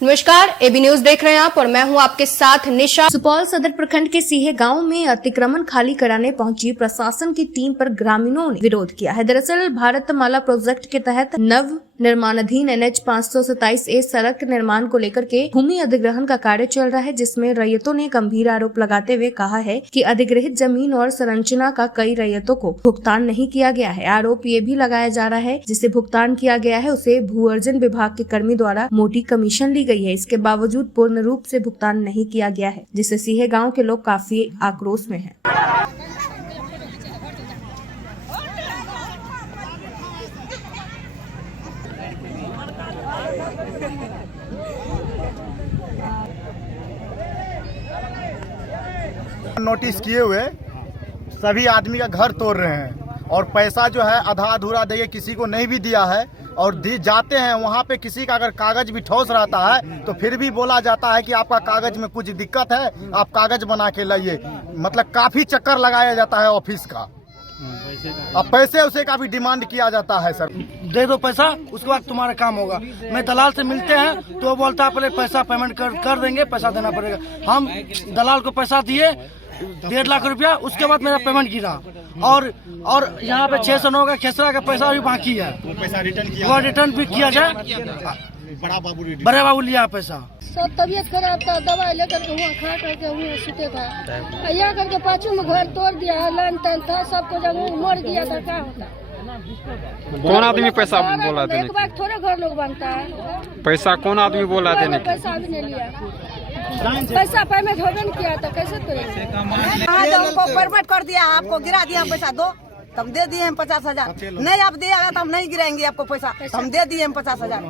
नमस्कार, AB news देख रहे हैं आप और मैं हूं आपके साथ निशा। सुपौल सदर प्रखंड के सीहे गांव में अतिक्रमण खाली कराने पहुंची प्रशासन की टीम पर ग्रामीणों ने विरोध किया है। दरअसल भारतमाला प्रोजेक्ट के तहत नव निर्माणाधीन NH 527A सड़क निर्माण को लेकर के भूमि अधिग्रहण का कार्य चल रहा है, जिसमें रैयतों ने गंभीर आरोप लगाते हुए कहा है कि अधिग्रहित जमीन और संरचना का कई रैयतों को भुगतान नहीं किया गया है। आरोप ये भी लगाया जा रहा है जिसे भुगतान किया गया है उसे भू अर्जन विभाग के कर्मी द्वारा मोटी कमीशन ली गई है। इसके बावजूद पूर्ण रूप से भुगतान नहीं किया गया है, जिससे सीहे गाँव के लोग काफी आक्रोश में है। नोटिस किए हुए सभी आदमी का घर तोड़ रहे हैं और पैसा जो है आधा अधूरा देके किसी को नहीं भी दिया है और जाते हैं वहाँ पे किसी का अगर कागज भी ठोस रहता है तो फिर भी बोला जाता है कि आपका कागज में कुछ दिक्कत है, आप कागज बना के लाइए। मतलब काफी चक्कर लगाया जाता है ऑफिस का। अब पैसे उसे का भी डिमांड किया जाता है। सर दे दो पैसा, उसके बाद तुम्हारा काम होगा। मैं दलाल से मिलते हैं तो बोलता है पहले पैसा पेमेंट कर देंगे, पैसा देना पड़ेगा। हम दलाल को पैसा दिए 1.5 लाख रुपया, उसके बाद मेरा पेमेंट गिरा और यहाँ पे 609 का खेसरा का पैसा भी बाकी है। पैसा रिटर्न भी किया जाए। बड़े बाबू लिया पैसा। सब तबीयत खराब था, दवाई लेकर के हुआ खा करके हुआ सुते था। यहाँ करके पाछू में घर तोड़ दिया है, लाइन तान था, सबको जब मर गया था क्या होता। कौन आदमी पैसा बोला देने? एक बार थोड़े घर लोग बनता है। पैसा कौन आदमी बोला देने? पैसा भी नहीं लिया, पैसा पेमेंट हो नहीं किया था, कैसे आज हमको बर्बाद कर दिया, आपको गिरा दिया पैसा दो, हम दे दिए हम 50,000। नहीं आप दिएगा तो हम नहीं गिराएंगे आपको पैसा, हम दे दिए हम 50,000।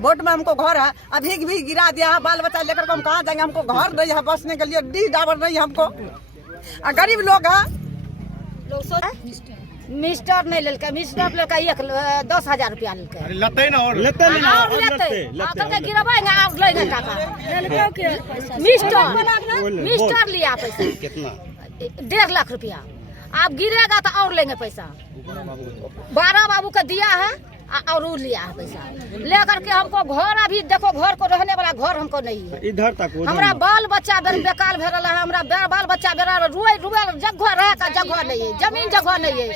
वोट में हमको घर है, अभी भी गिरा दिया है। बाल बच्चा लेकर हम कहाँ जाएंगे? हमको घर नहीं है, बसने के लिए डी डाबर नहीं है हमको। गरीब लोग है, मिस्टर नहीं लेके, मिस्टर लेके 10,000 रुपया लेके मिस्टर लिया पैसा 1.5 लाख रुपया। आप गिरेगा तो और लेंगे पैसा। 12 बाबू का दिया है और वो लिया है पैसा लेकर के। हमको घर अभी देखो, घर को रहने वाला घर हमको नहीं है। इधर तक हमारा बाल बच्चा बेकार भे रहा है, हमारा बाल बच्चा रुए जगह रहे का जगह नहीं है, जमीन जगह नहीं है।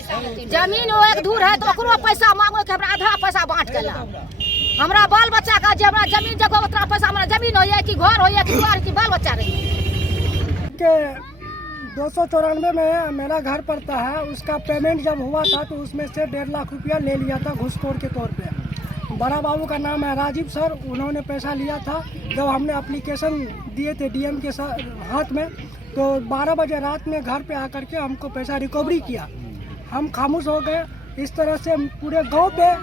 जमीन वो एक दूर है तो ओकरो पैसा मांगो के हमरा आधा पैसा बांट के ला। हमारा बाल बच्चा का जमीन जगह उतना पैसा, हमारा जमीन हो कि घर हो कि द्वार की बाल बच्चा रही। 294 में मेरा घर पड़ता है, उसका पेमेंट जब हुआ था तो उसमें से 1.5 लाख रुपया ले लिया था घूसखोर के तौर पे। बड़ा बाबू का नाम है राजीव सर, उन्होंने पैसा लिया था। जब हमने एप्लीकेशन दिए थे DM के हाथ में तो 12 बजे रात में घर पे आकर के हमको पैसा रिकवरी किया। हम खामोश हो गए। इस तरह से पूरे गाँव पे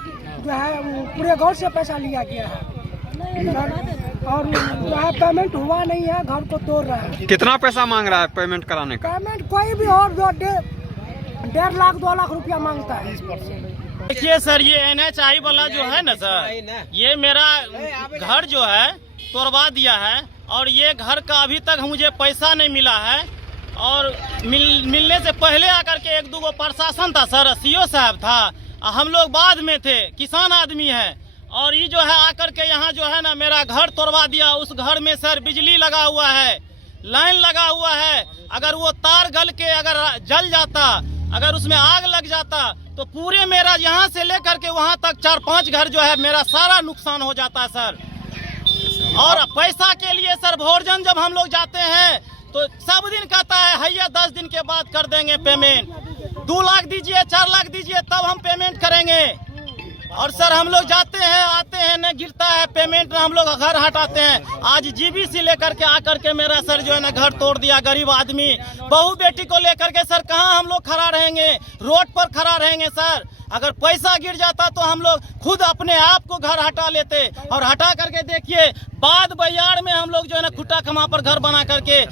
जो है पूरे गाँव से पैसा लिया गया है और वहाँ पेमेंट हुआ नहीं है, घर को तोड़ रहा है। कितना पैसा मांग रहा है पेमेंट कराने का? पेमेंट कोई भी और जो 1.5 लाख 2 लाख रुपया मांगता है। देखिए सर, ये NHI वाला जो है ना सर, ये मेरा घर जो है तोड़वा दिया है और ये घर का अभी तक मुझे पैसा नहीं मिला है। और मिलने से पहले आकर के 1-2 प्रशासन था सर, CO साहब था, हम लोग बाद में थे, किसान आदमी है। और ये जो है आकर के यहाँ जो है ना मेरा घर तोड़वा दिया। उस घर में सर बिजली लगा हुआ है, लाइन लगा हुआ है। अगर वो तार गल के अगर जल जाता, अगर उसमें आग लग जाता तो पूरे मेरा यहाँ से लेकर के वहाँ तक 4-5 घर जो है मेरा सारा नुकसान हो जाता है सर। और पैसा के लिए सर भोरजन जब हम लोग जाते हैं तो सब दिन कहता है भैया 10 दिन के बाद कर देंगे पेमेंट। 2 लाख दीजिए, 4 लाख दीजिए, तब हम पेमेंट करेंगे। और सर हम लोग जाते हैं आते हैं, न गिरता है पेमेंट, हम लोग घर हटाते हैं। आज GBC लेकर के आकर के मेरा सर जो है ना घर तोड़ दिया। गरीब आदमी बहू बेटी को लेकर के सर कहाँ हम लोग खड़ा रहेंगे? रोड पर खड़ा रहेंगे सर। अगर पैसा गिर जाता तो हम लोग खुद अपने आप को घर हटा लेते। और हटा करके देखिए बाद बयाड़ में हम लोग जो है ना खुट्टा खमा पर घर बना करके